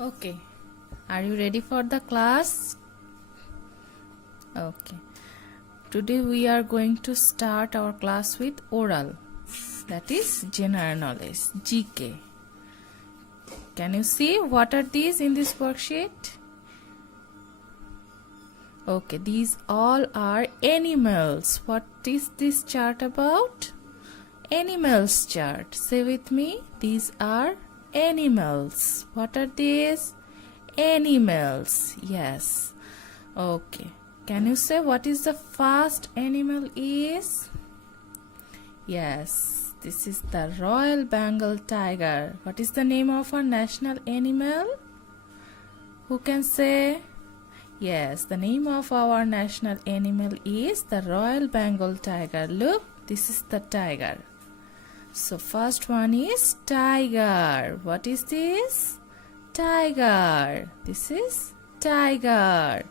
Okay. Are you ready for the class? Okay. Today we are going to start our class with oral. That is general knowledge, GK. Can you see what are these in this worksheet? Okay, these all are animals. What is this chart about? Animals chart. Say with me, these are animals. What are these? Animals. Yes. Okay. Can you say what is the first animal is? Yes, this is the Royal Bengal tiger. What is the name of our national animal? Who can say? Yes, the name of our national animal is the Royal Bengal tiger. Look, this is the tiger. So first one is tiger. What is this? Tiger. This is tiger.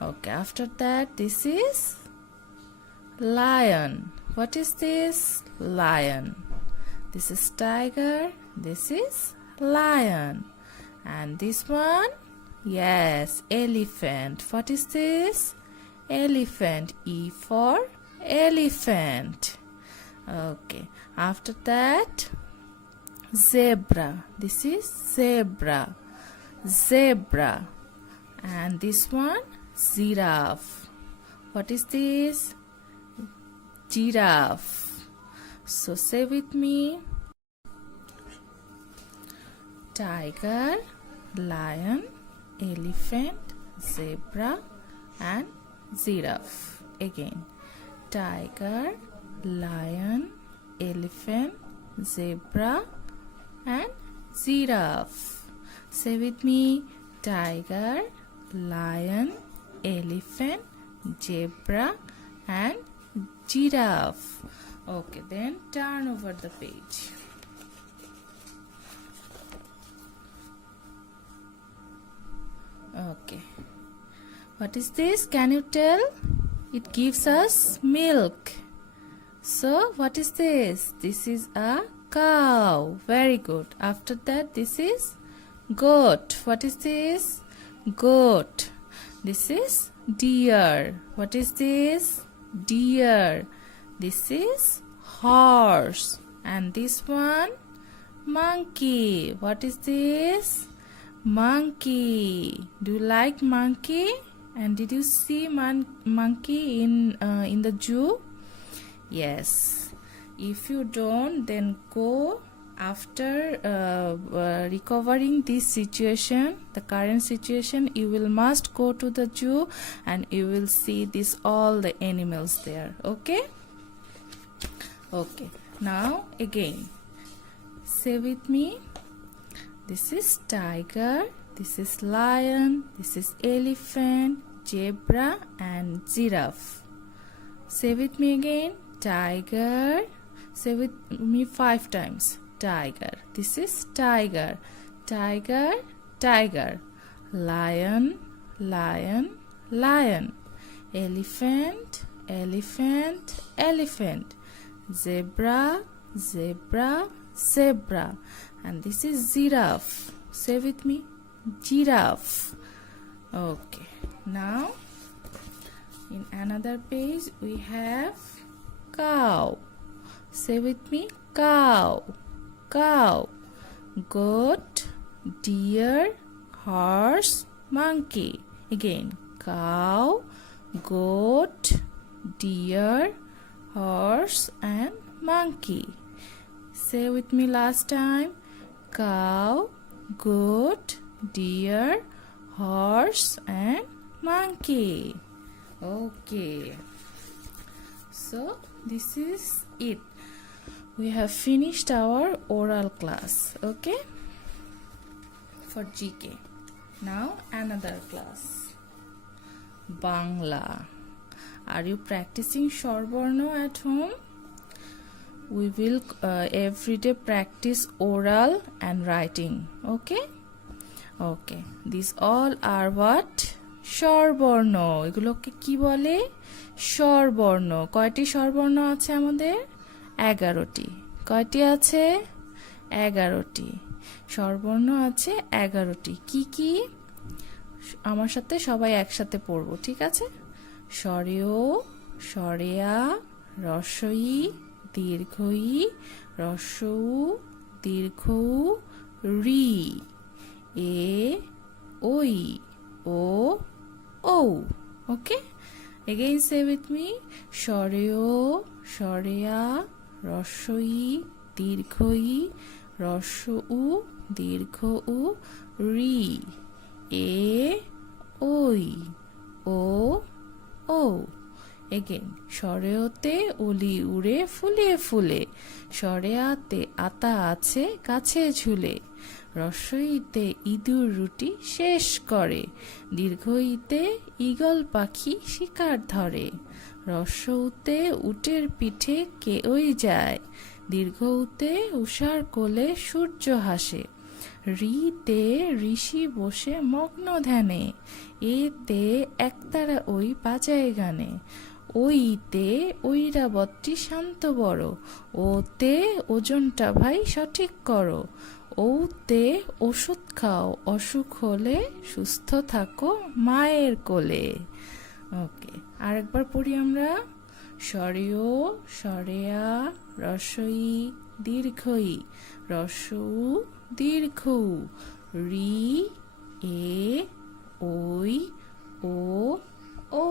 Okay, after that this is lion. What is this? Lion. This is tiger. This is lion. And this one? Yes, elephant. What is this? Elephant. E for elephant. Okay. After that, zebra. This is zebra. Zebra. And this one, giraffe. What is this? Giraffe. So say with me, tiger, lion, elephant, zebra and giraffe. Again, tiger, lion, elephant, zebra and giraffe. Say with me, tiger, lion, elephant, zebra and giraffe. Okay, then turn over the page. Okay. What is this? Can you tell? It gives us milk. So, what is this? This is a cow. Very good. After that, this is goat. What is this? Goat. This is deer. What is this? Deer. This is horse. And this one? Monkey. What is this? Monkey. Do you like monkey? And did you see monkey in the zoo? Yes. If you don't, then go after recovering this situation, the current situation, you will must go to the zoo and you will see this all the animals there. Okay? Okay. Now again, say with me. This is tiger, this is lion, this is elephant, zebra and giraffe. Say with me again, tiger. Say with me 5 times. Tiger. This is tiger. Tiger, tiger. Lion, lion, lion. Elephant, elephant, elephant. Zebra, zebra, zebra. And this is giraffe. Say with me, giraffe. Okay. Now, in another page, we have cow. Say with me, cow. Cow. Goat, deer, horse, monkey. Again, cow, goat, deer, horse and monkey. Say with me last time, cow, goat, deer, horse and monkey. Okay. So this is it. We have finished our oral class. Okay? For GK. Now another class. Bangla. Are you practicing Shorborno at home? We will everyday practice oral and writing. Okay? Okay. These all are what? স্বরবর্ণ। এগুলোকে কি বলে? স্বরবর্ণ। কয়টি স্বরবর্ণ আছে আমাদের? 11টি। কয়টি আছে? 11টি। স্বরবর্ণ আছে 11টি। কি কি? আমার সাথে সবাই একসাথে পড়বো, ঠিক আছে? স্বরেও, স্বরেয়া, রস্বই, দীর্ঘই, রস্বউ, দীর্ঘউ, রি, এ, ওই, ও, ঔ। ওকে, again say with me, স্বরেও, স্বরেয়া, রস্বই, দীর্ঘই, রস্বউ, দীর্ঘউ, রি, এ, ওই, ও, ঔ। এগেন, স্বরেওতে অলি উড়ে ফুলে ফুলে, স্বরেয়াতে আতা আছে গাছে ঝুলে, রস্বইতে ইঁদুর রুটি শেষ করে, দীর্ঘইতে ঈগল পাখি শিকার ধরে, রস্বউতে উটের পিঠে কেউই যায়, দীর্ঘউতে উষার কোলে সূর্য হাসে, রিতে ঋষি বসে মগ্ন ধ্যানে, এতে একতারা ওই বাজায় গানে, ওইতে ঐরাবতী শান্ত বড়, ওতে ওজনটা ভাই সঠিক করো, ওতে ওষুধ খাও অসুখ হলে, সুস্থ থাকো মায়ের কোলে। ওকে, আরেকবার পড়ি আমরা। স্বরেও, স্বরেয়া, রস্বই, দীর্ঘই, রস্বউ, দীর্ঘউ, রি, এ, ওই, ও, ঔ।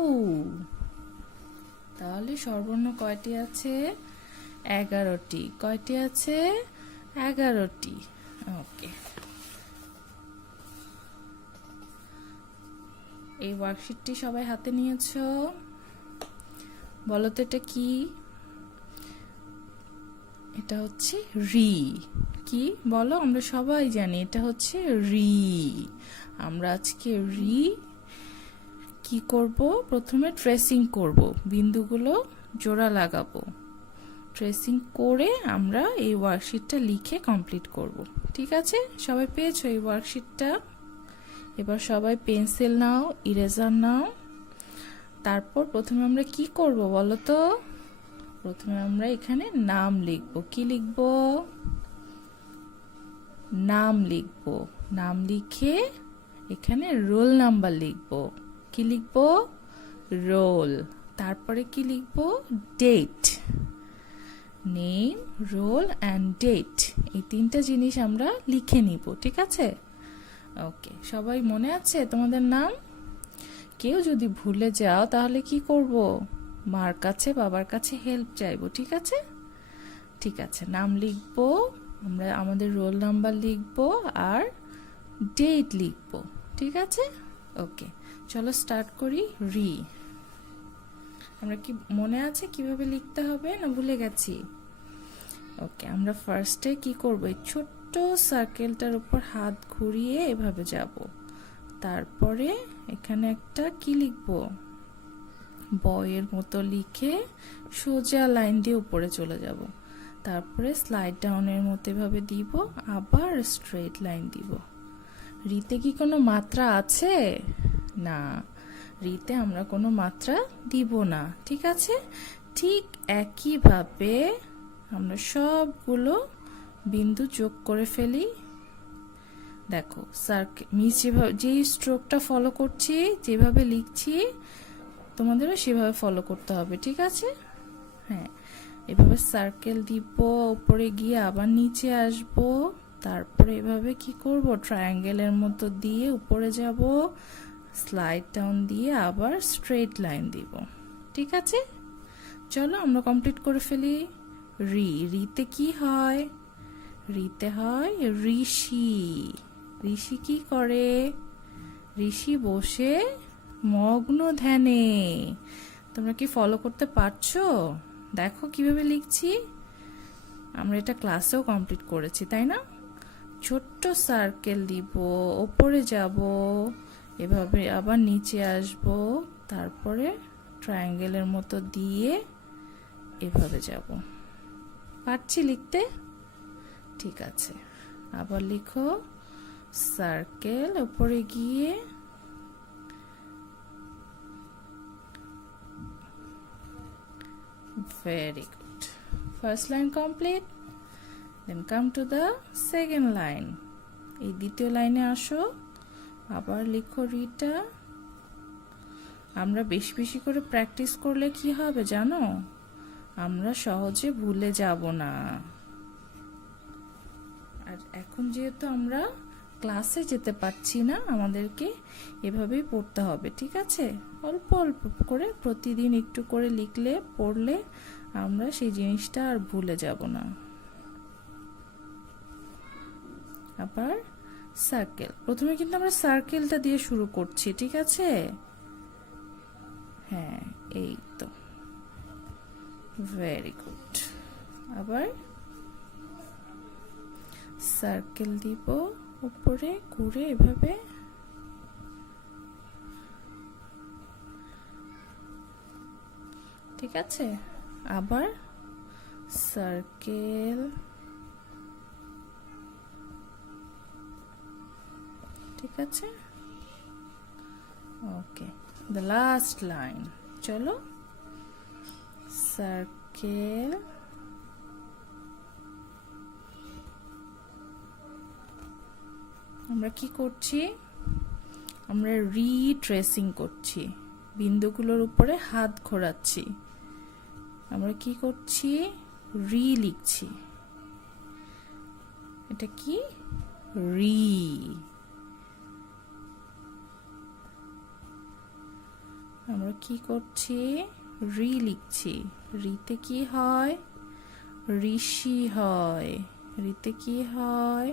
তাহলে স্বরবর্ণ কয়টি আছে? 11টি। কয়টি আছে? 11টি। ওকে, এই ওয়ার্কশিটটি সবাই হাতে নিয়েছো? বলো তো এটা কি? এটা হচ্ছে রি। কি বলো? আমরা সবাই জানি এটা হচ্ছে রি। আমরা আজকে রি কি করব? প্রথমে ট্রেসিং করব, বিন্দুগুলো জোড়া লাগাবো, ট্রেসিং করে আমরা এই ওয়ার্কশিটটা লিখে কমপ্লিট করব। ঠিক আছে? সবাই পেয়েছো এই ওয়ার্কশিটটা? এবার সবাই পেন্সিল নাও, ইরেজার নাও। তারপর প্রথমে আমরা কি করব বলো তো? প্রথমে আমরা এখানে নাম লিখব। কি লিখব? নাম লিখব। নাম লিখে এখানে রোল নাম্বার লিখব। কি লিখব? রোল। তারপরে কি লিখব? Date. Name, roll and date, এই তিনটা জিনিস আমরা লিখে নিব। ঠিক আছে? ওকে, সবাই মনে আছে তোমাদের নাম? কেউ যদি ভুলে যাও তাহলে কি করব? মার কাছে, বাবার কাছে হেল্প চাইবো। ঠিক আছে? ঠিক আছে, নাম লিখবো আমরা, আমাদের রোল নাম্বার লিখবো আর ডেট লিখবো। ঠিক আছে? ওকে, চলো স্টার্ট করি। রি, আমরা কি মনে আছে কিভাবে লিখতে হবে না ভুলে গেছি? ওকে, আমরা ফার্স্টে কি করব? এই ছোট্ট সার্কেলটার উপর হাত ঘুরিয়ে এভাবে যাব। তারপরে এখানে একটা কি লিখব? বয়ের মতো লিখে সোজা লাইন দিয়ে উপরে চলে যাব। তারপরে স্লাইড ডাউনের মতো এভাবে দিব, আবার স্ট্রেট লাইন দিব। রিতে কি কোনো মাত্রা আছে? না, রিতে আমরা কোনো মাত্রা দিব না। ঠিক আছে? ঠিক একইভাবে আমরা সবগুলো বিন্দু যোগ করে ফেলি। দেখো মিস যেই স্ট্রোকটা ফলো করছি, যেভাবে লিখছি, তোমাদেরও সেভাবে ফলো করতে হবে। ঠিক আছে? হ্যাঁ, এভাবে সার্কেল দিব, উপরে গিয়ে আবার নিচে আসব, তারপরে এভাবে কি করব? ট্রায়াঙ্গেলের মতো দিয়ে উপরে যাব, স্লাইড ডাউন দিয়ে আবার স্ট্রেট লাইন দিব। ঠিক আছে? চলো আমরা কমপ্লিট করে ফেলি। রি, রিতে কি হয়? রিতে হয় ঋষি। ঋষি কি করে? ঋষি বসে মগ্ন ধ্যানে। তোমরা কি ফলো করতে পারছো? দেখো কিভাবে লিখছি। আমরা এটা ক্লাসেও কমপ্লিট করেছি, তাই না? ছোট্ট সার্কেল দিব, ওপরে যাব, এভাবে আবার নিচে আসব, তারপরে ট্রায়াঙ্গেলের মতো দিয়ে এভাবে যাব। পারছি লিখতে? ঠিক আছে, আবার লিখো। সার্কেল, উপরে গিয়ে very good. First line complete. Then come to the second line. এই দ্বিতীয় লাইনে আসো, আবার লিখো রিটা। আমরা বেশি বেশি করে প্র্যাকটিস করলে কি হবে জানো, আমরা সহজে ভুলে যাব না। আর এখন যেহেতু আমরা ক্লাসে যেতে পারছি না, আমাদেরকে এভাবেই পড়তে হবে, ঠিক আছে? অল্প অল্প করে প্রতিদিন একটু করে লিখলে পড়লে আমরা সেই জিনিসটা আর ভুলে যাব না। আবার সার্কেল, প্রথমে কিন্তু আমরা সার্কেলটা দিয়ে শুরু করছি, ঠিক আছে? হ্যাঁ, এই তো, ভেরি গুড। আবার সার্কেল দিব উপরে ঘুরে এভাবে, ঠিক আছে? আবার সার্কেল, ঠিক আছে? ওকে, দ্য লাস্ট লাইন, চলো সার্কেল, আমরা কি করছি, আমরা রিট্রেসিং করছি, বিন্দুগুলোর উপরে হাত ঘোরাচ্ছি। আমরা কি করছি, রি লিখছি। এটা কি, রি। আমরা কি করছি, রি লিখছি। রিতে কি হয়, ঋষি হয়। রিতে কি হয়,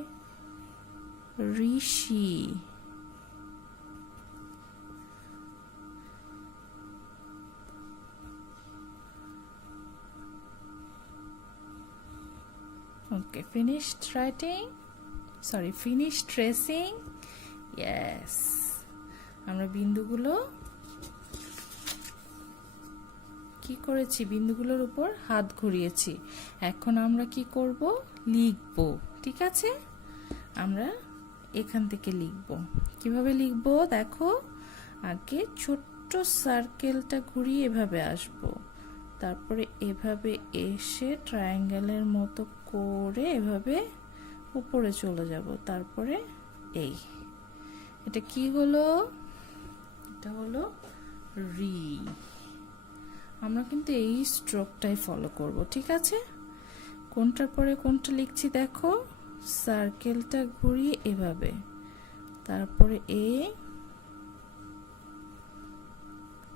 ঋষি। Okay, finished writing, sorry finished tracing. Yes, আমরা বিন্দুগুলো কি করেছি, বিন্দুগুলোর উপর হাত ঘুরিয়েছি। এখন আমরা কি করব, লিখব, ঠিক আছে? আমরা এখান থেকে লিখব। কিভাবে লিখব দেখো, আগে ছোট্ট সার্কেলটা ঘুরিয়ে এভাবে আসব, তারপরে এভাবে এসে ট্রায়াঙ্গেলের মতো করে এভাবে উপরে চলে যাব, তারপরে এই, এটা কি হলো, এটা হলো রি। আমরা কিন্তু এই স্ট্রোকটাই ফলো করব, ঠিক আছে? কোনটার পরে কোনটা লিখছি দেখো, সার্কেলটা ঘুরিয়ে এভাবে, তারপরে এ,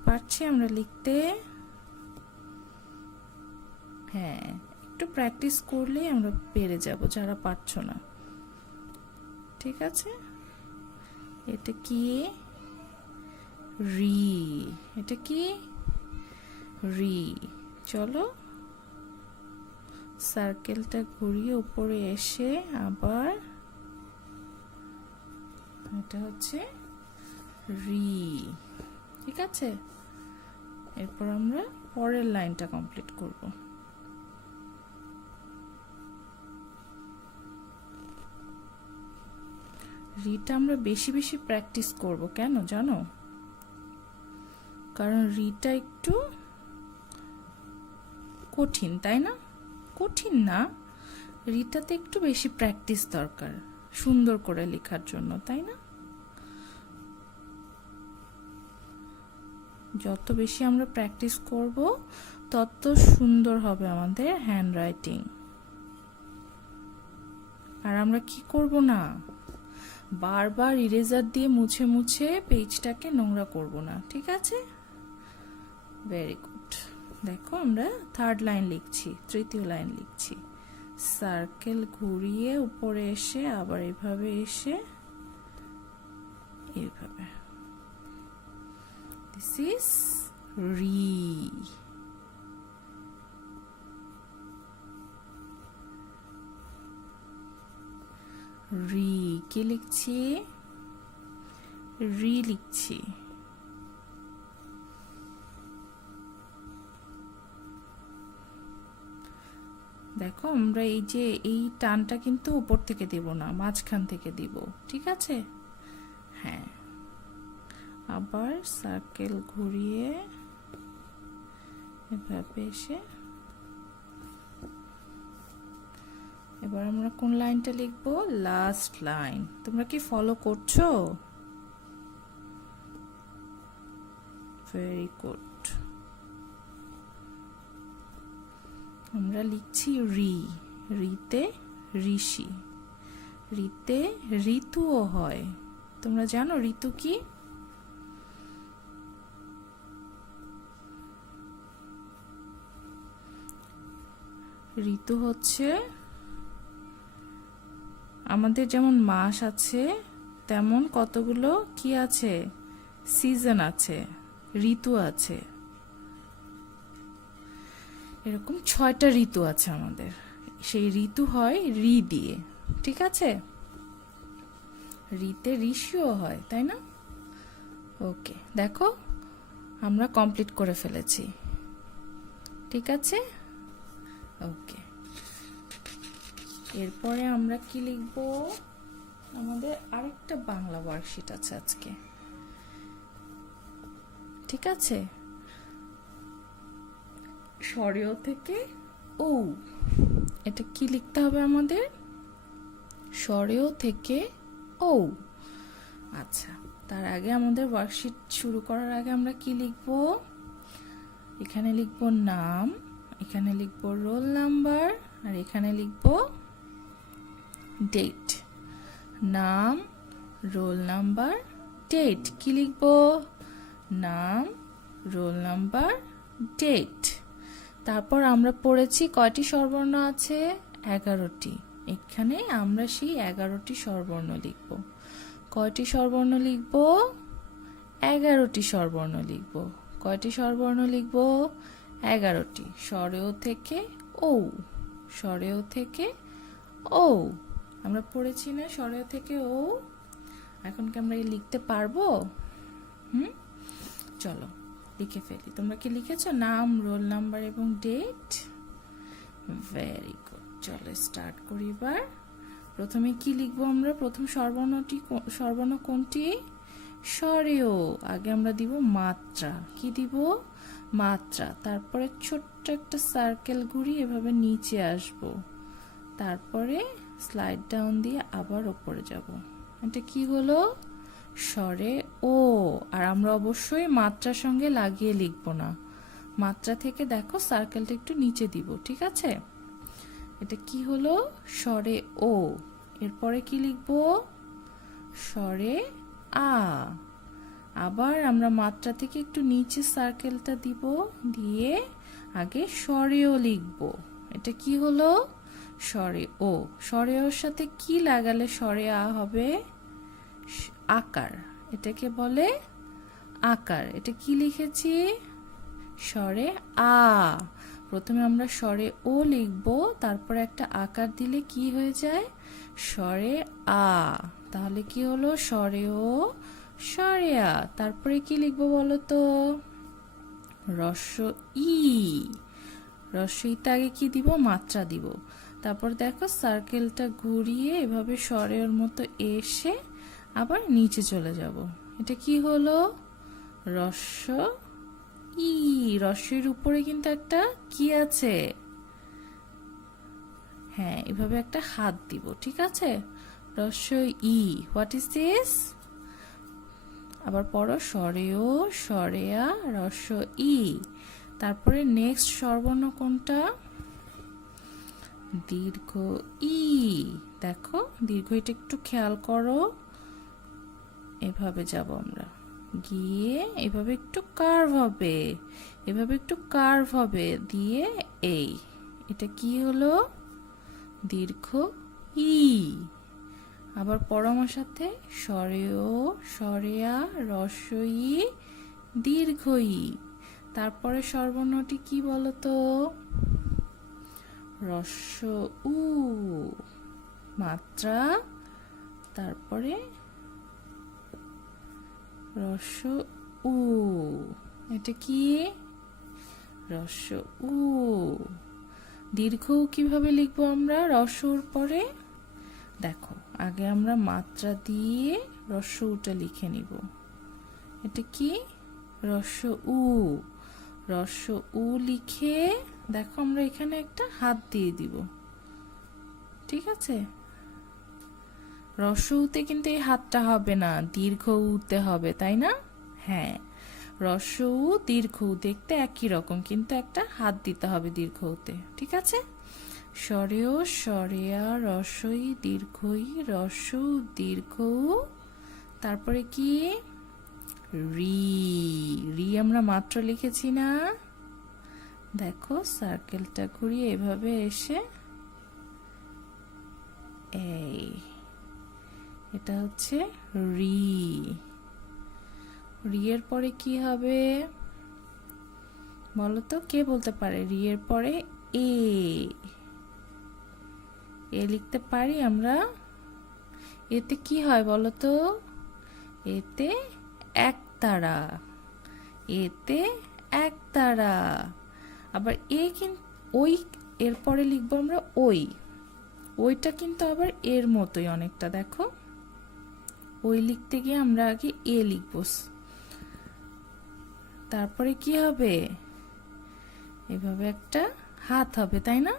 পারছি আমরা লিখতে? হ্যাঁ, একটু প্র্যাকটিস করলেই আমরা পেরে যাব, যারা পারছো না, ঠিক আছে? এটা কি, রি। এটা কি, রি। চলো সার্কেলটা ঘুরিয়ে উপরে এসে আবার, এটা হচ্ছে রি, ঠিক আছে? এরপর আমরা পরের লাইনটা কমপ্লিট করব। রিটা আমরা বেশি বেশি প্র্যাকটিস করব, কেন জানো? কারণ রিটা একটু কঠিন, তাই না? কঠিন না, রিটাতে একটু বেশি প্র্যাকটিস দরকার সুন্দর করে লেখার জন্য, তাই না? যত বেশি আমরা প্র্যাকটিস করব তত সুন্দর হবে আমাদের হ্যান্ড রাইটিং। আর আমরা কি করব না, বারবার ইরেজার দিয়ে মুছে মুছে পেজটাকে নোংরা করব না, ঠিক আছে? Very good. দেখো আমরা থার্ড লাইন লিখছি, তৃতীয় লাইন লিখছি। সার্কেল ঘুরিয়ে উপরে এসে আবার এভাবে এসে এইভাবে, দিস ইজ রি। রি কি লিখছি, রি লিখছি। দেখো আমরা এই যে এই টানটা কিন্তু উপর থেকে দেব না, মাঝখান থেকে দিব, ঠিক আছে? হ্যাঁ, আবার সার্কেল ঘুরিয়ে এভাবে এসে এবার আমরা কোন লাইনটা লিখবো? Last line. তোমরা কি ফলো করছো? Very good. আমরা লিখছি রি। রিতে ঋষি, রিতে ঋতুও হয়। তোমরা জানো ঋতু কি? ঋতু হচ্ছে আমাদের যেমন মাস আছে তেমন কতগুলো কি আছে? সিজন আছে, ঋতু আছে। এরকম 6টা ঋতু আছে আমাদের। সেই ঋতু হয় রি দিয়ে, ঠিক আছে? রিতে ঋষিও হয়, তাই না? ওকে, দেখো আমরা কমপ্লিট করে ফেলেছি, ঠিক আছে? ওকে, এরপরে আমরা কি লিখব? আমাদের আরেকটা বাংলা ওয়ার্কশিট আছে আজকে, ঠিক আছে? স্বরেও থেকে ও, এটা কি লিখতে হবে আমাদের? স্বরেও থেকে ও। আচ্ছা, তার আগে আমাদের ওয়ার্কশিট শুরু করার আগে আমরা কি লিখব? এখানে লিখব নাম, এখানে লিখব রোল নাম্বার, আর এখানে লিখব ডেট। নাম, রোল নাম্বার, ডেট। কি লিখব? নাম, রোল নাম্বার, ডেট। তারপর আমরা পড়েছি কয়টি স্বরবর্ণ আছে? 11টি। এখানে আমরা সেই 11টি স্বরবর্ণ লিখব। কয়টি স্বরবর্ণ লিখব? 11টি স্বরবর্ণ লিখব। কয়টি স্বরবর্ণ লিখব? 11টি। স্বরেও থেকে ও, স্বরেও থেকে ও। আমরা পড়েছি না স্বরেও থেকে ও? এখন কি আমরা লিখতে পারবো? চলো লিখে ফেলি। তোমরা কি লিখেছো? নাম, রোল নাম্বার এবং ডেট। Very good. চলো স্টার্ট করি এবার। প্রথমে কি লিখবো আমরা? প্রথম স্বরবর্ণ কোনটি? স্বরেও। আগে আমরা দিব মাত্রা। কি দিব? মাত্রা। তারপরে ছোট্ট একটা সার্কেল ঘুরি এভাবে নিচে আসব, তারপরে স্লাইড ডাউন দিয়ে আবার উপরে যাব। এটা কি হলো? স্বরে ও। আর আমরা অবশ্যই মাত্রার সঙ্গে লাগিয়ে লিখব না। মাত্রা থেকে দেখো সার্কেলটা একটু নিচে দিব, ঠিক আছে? এটা কি হলো? স্বরে ও। এরপরে কি লিখব? স্বরে আ। আবার আমরা মাত্রা থেকে একটু নিচে সার্কেলটা দিব, দিয়ে আগে স্বরেও লিখব। এটা কি হলো? স্বরে ও। স্বরে ওর সাথে কি লাগালে স্বরে আ হবে? আকার। এটাকে বলে আকার। এটা কি লিখেছি? স্বরে আ। প্রথমে আমরা স্বরে ও লিখব, তারপরে একটা আকার দিলে কি হয়ে যায়? স্বরে আ। তাহলে কি হলো? স্বরে ও, স্বরে আ। তারপরে কি লিখবো বলো তো? রস্ব ই। রস্ব ইতে আগে কি দিব? মাত্রা দিব। তারপর দেখো সার্কেলটা ঘুরিয়ে এভাবে স্বরের মতো এসে আবার নিচে চলে যাব। এটা কি হলো? রস্ব ই। রস্যের উপরে কিন্তু একটা কি আছে? হ্যাঁ, এভাবে একটা হাত দিব, ঠিক আছে? রস্য ই। What is this? আবার পড়ো স্বরেও, স্বরেয়া, রস্য ই। তারপরে নেক্সট স্বরবর্ণ কোনটা? দীর্ঘ ই। দেখো দীর্ঘ, এটা একটু খেয়াল করো। এভাবে যাব আমরা, গিয়ে এভাবে একটু কার্ভ হবে, এভাবে একটু কার্ভ হবে, দিয়ে এই। এটা কি হলো? দীর্ঘ ই। আবার পড়ো আমার সাথে, স্বরেও, স্বরেয়া, রস্য ই, দীর্ঘ ই। তারপরে স্বরবর্ণটি কি বলতো? রস্য উ। মাত্রা, তারপরে রস্য উ। এটা কি? রস্য উ। দীর্ঘ কিভাবে লিখবো আমরা রস্যর পরে? দেখো আগে আমরা মাত্রা দিয়ে রস্য উটা লিখে নিব। এটা কি? রস্য উ। রস্য উ লিখে দেখো আমরা এখানে একটা হাত দিয়ে দিব, ঠিক আছে। রস্য উতে কিন্তু এই হাতটা হবে না, দীর্ঘ উতে হবে, তাই না? হ্যাঁ, রস্য উ দীর্ঘ উ দেখতে একই রকম, কিন্তু একটা হাত দিতে হবে দীর্ঘ উতে, ঠিক আছে। স্বরেও স্বরেয়া রস্যই দীর্ঘই রস্য উ দীর্ঘ উ, তারপরে কি রি। রি আমরা মাত্র লিখেছি না, দেখো সার্কেলটা ঘুরিয়ে এভাবে এসে এই, এটা হচ্ছে রি। রি এর পরে কি হবে বলো তো, কে বলতে পারে? রি এর পরে এ, এ লিখতে পারি আমরা। এতে কি হয় বলো তো? এতে একতারা, এতে একতারা। আবার এ কিন্তু ওই, এরপরে লিখবো আমরা ওই, ওইটা কিন্তু আবার এর মতোই অনেকটা, দেখো ওই লিখতে গিয়ে আমরা আগে এ লিখবো, তারপরে কি হবে এভাবে একটা হাত হবে, তাই না?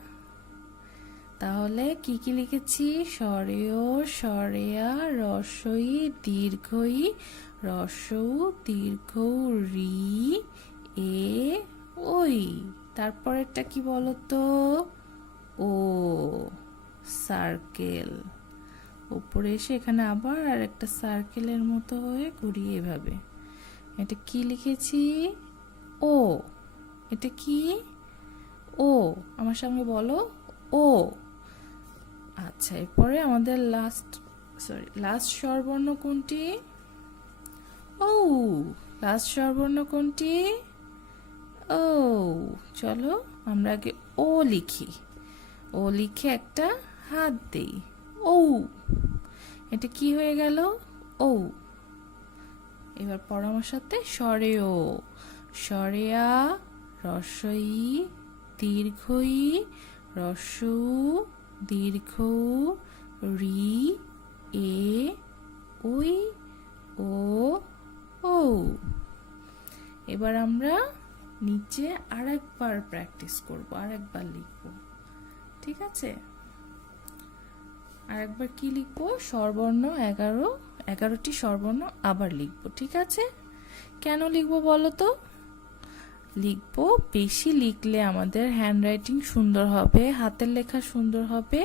তাহলে কি কি লিখেছি? স্বরেয় স্বরেয়া রস্যই দীর্ঘই রস্য দীর্ঘ রি এ ওই। তারপরেরটা কি বলতো? ও, সার্কেল। উপরে এসে এখানে আবার আর একটা সার্কেলের মতো হয়ে ঘুরিয়ে এভাবে। এটা কি লিখেছি? ও। এটা কি? ও। আমার সামনে বলো ও। আচ্ছা, এরপরে আমাদের লাস্ট স্বরবর্ণ কোনটি? ও। লাস্ট স্বরবর্ণ কোনটি? ও। চলো আমরা আগে ও লিখি, ও লিখে একটা হাত দেই, ও। এটা কি হয়ে গেল? ও। এবার পড়ো আমার সাথে, স্বরেও স্বরেয়া রস্যই দীর্ঘই রস্য দীর্ঘ রি এ ওই ও ও। এবার আমরা নিচে আরেকবার প্র্যাকটিস করব, আরেকবার লিখব, ঠিক আছে? আরেকবার কি লিখবো? স্বরবর্ণ 11টি স্বরবর্ণ আবার লিখবো, ঠিক আছে? কেন লিখবো বলো তো? লিখবো, বেশি লিখলে আমাদের হ্যান্ডরাইটিং সুন্দর হবে, হাতের লেখা সুন্দর হবে,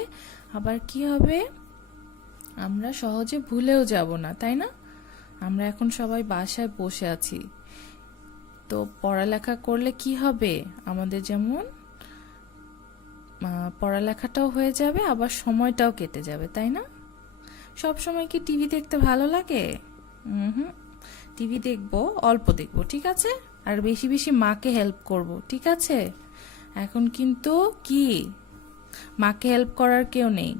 আবার কি হবে আমরা সহজে ভুলেও যাব না, তাই না? আমরা এখন সবাই বাসায় বসে আছি, তো পড়ালেখা করলে কি হবে আমাদের, যেমন পড়ালেখাটাও হয়ে যাবে আবার সময়টাও কেটে যাবে, তাই না? সব সময় কি টিভি দেখতে ভালো লাগে? টিভি দেখবো, অল্প দেখবো, ঠিক আছে? আর বেশি বেশি মাকে হেল্প করব, ঠিক আছে? এখন কিন্তু কি মাকে হেল্প করার কেউ নেই,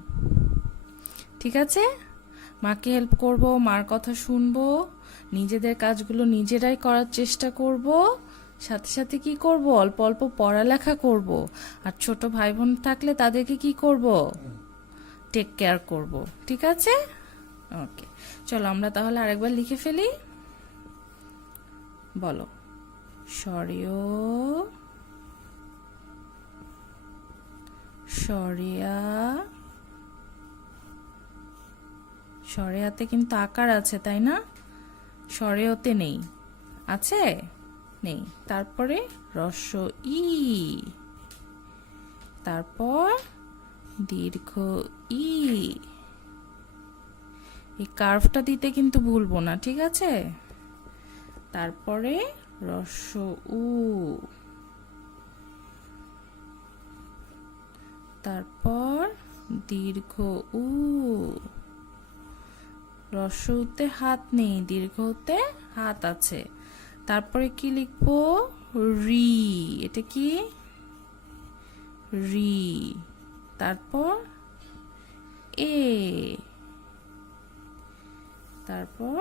ঠিক আছে? মাকে হেল্প করব, মার কথা শুনবো, নিজেদের কাজগুলো নিজেরাই করার চেষ্টা করব, সাথে সাথে কি করব অল্প অল্প পড়ালেখা করব, আর ছোট ভাই বোন থাকলে তাদেরকে কি করব টেক কেয়ার করব, ঠিক আছে? ওকে, চলো আমরা তাহলে আরেকবার লিখে ফেলি। বলো, স্বরেয় স্বরেয়া, স্বরেয়াতে কিন্তু আকার আছে, তাই না? স্বরেয়তে নেই, আছে? নেই। তারপরে রস্য ই, তারপর দীর্ঘ ই। এই কার্ভটা দিতে কিন্তু ভুলবো না, ঠিক আছে? তারপরে রস্য উ, তারপর দীর্ঘ উ। রস্য উতে হাত নেই, দীর্ঘ উতে হাত আছে। তারপরে কি লিখবো? রি। এটা কি? রি। তারপর এ, তারপর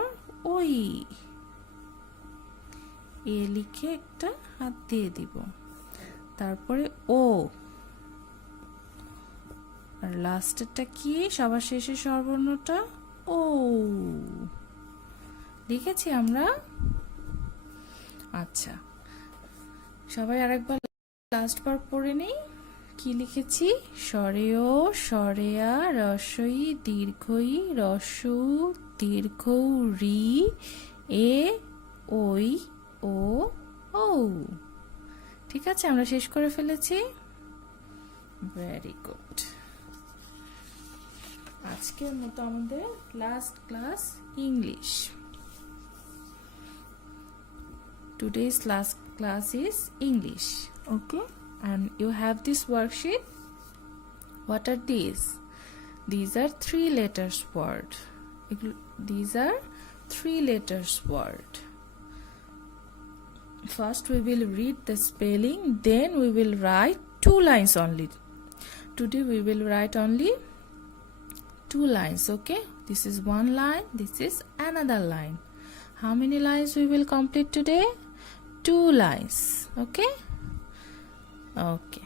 ওই, এ লিখে একটা হাত দিয়ে দিব, তারপরে ও, আর লাস্টেরটা কি? সবার শেষে স্বরবর্ণটা ও লিখেছি আমরা। আচ্ছা, সবাই আরেকবার লাস্ট বার পড়ে নেই। কি লিখেছি? স্বরেয়, স্বরেয়া, রস্বই, দীর্ঘই, রস্যু, দীর্ঘ, রি, এ, ওই, ও, ঔ। ঠিক আছে, আমরা শেষ করে ফেলেছি। Very good. আজকের মতো আমাদের last class English. Today's last class is English. Okay, and you have this worksheet. What are these? These are 3 letters word. These are 3 letters word. First we will read the spelling, then we will write 2 lines only. Today we will write only 2 lines. Okay, this is 1 line, this is another line. How many lines we will complete today? 2 lines. Okay. Okay,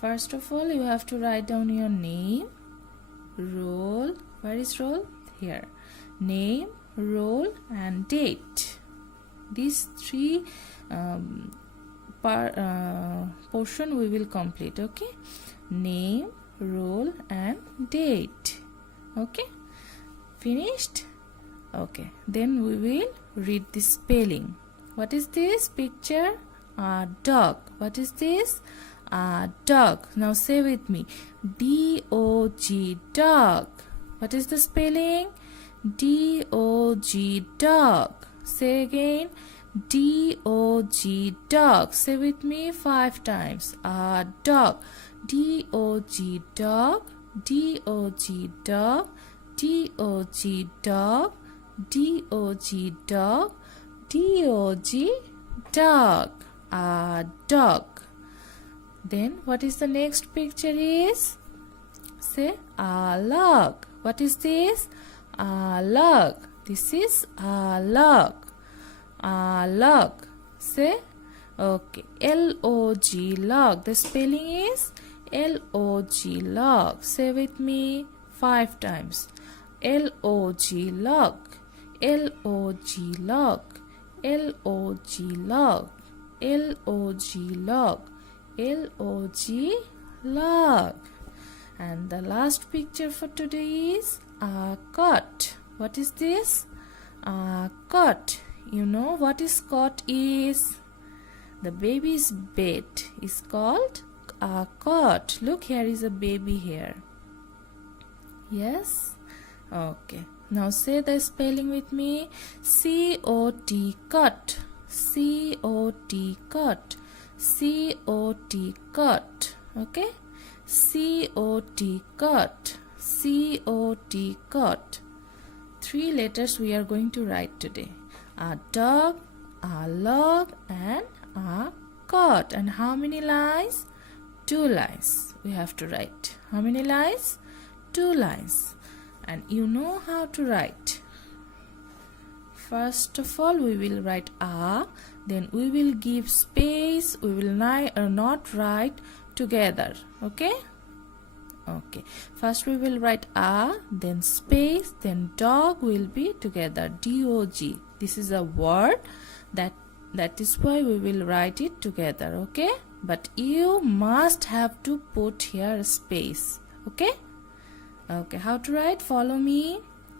first of all you have to write down your name, role. Where is role? Here. Name, role, and date. These 3 portion we will complete. Okay, name, role, and date. Okay, finished? Okay, then we will read the spelling. What is this picture? A dog. What is this? A dog. Now say with me. D-O-G, dog. What is the spelling? D-O-G, dog. Say again. D-O-G, dog. Say with me 5 times. A dog. D-O-G, dog. D-O-G, dog. D-O-G, dog. D-O-G, dog. D-O-G, dog. A dog. Then what is the next picture is? Say a log. What is this? A log. This is a log. A log. Say okay. L-O-G, log. The spelling is L-O-G, log. Say with me 5 times. L-O-G, log. L-O-G, log. L-O-G, log. L-O-G, log. L-O-G, log. And the last picture for today is a cot. What is this? A cot. You know what is cot is? The baby's bed is called a cot. Look, here is a baby here. Yes? Okay. Now say the spelling with me. C-O-T, cot. C-O-T, cot. C-O-T, cot. Okay? C-O-T, cot. C-O-T, cot. 3 letters we are going to write today. A dog, a log, and a cot. And how many lines? 2 lines we have to write. How many lines? 2 lines. And you know how to write. First of all we will write a, then we will give space. We will not write together. Okay? Okay, first we will write a, then space, then dog will be together. D-O-G. This is a word that is why we will write it together. Okay, but you must have to put here space. Okay. Okay, how to write? Follow me.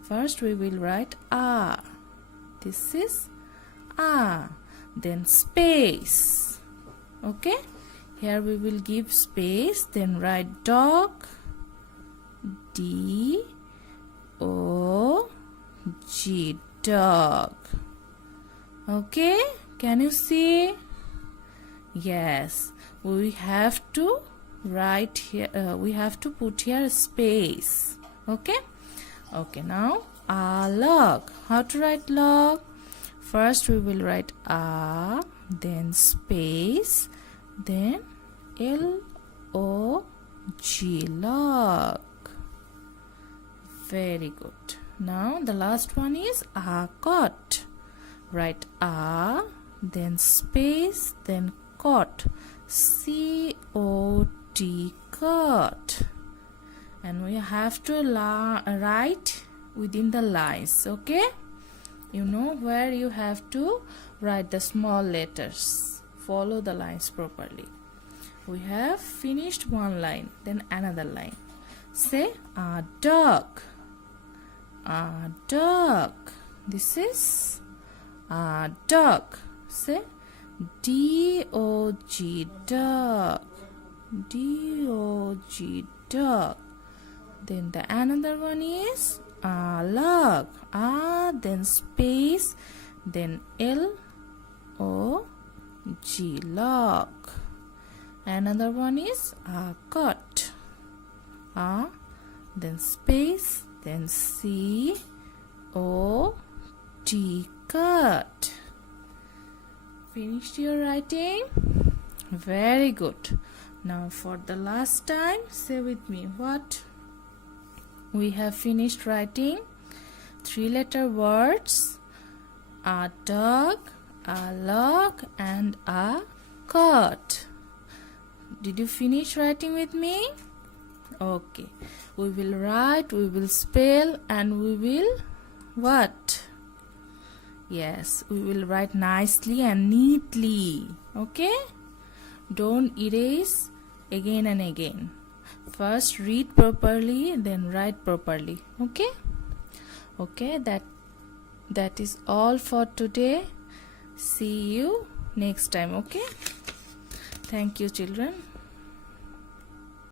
First we will write a. This is a. Then space. Okay, here we will give space, then write dog. D-O-G, dog. Okay, can you see? Yes, we have to write here. We have to put here space. Okay. Okay, now a log. How to write log? First we will write a, then space, then L-O-G, log. Very good. Now the last one is a cot. Write a, then space, then cot. C-O-T, cot. And we have to write within the lines. Okay, you know where you have to write the small letters. Follow the lines properly. We have finished one line, then another line. Say a dog. A dog. This is a dog. Say D-O-G, dog. D-O-G, dog. Then the another one is a log. A, then space, then L-O-G, log. Another one is a cot. A, then space, then C-O-T, cut. Finished your writing? Very good. Now for the last time, say with me what? We have finished writing 3-letter words: a dog, a log, and a cot. Did you finish writing with me? Okay. We will write, we will spell, and we will what? Yes, we will write nicely and neatly. Okay? Don't erase again and again. First read properly, then write properly. Okay? Okay, that is all for today. See you next time. Okay? Thank you, children.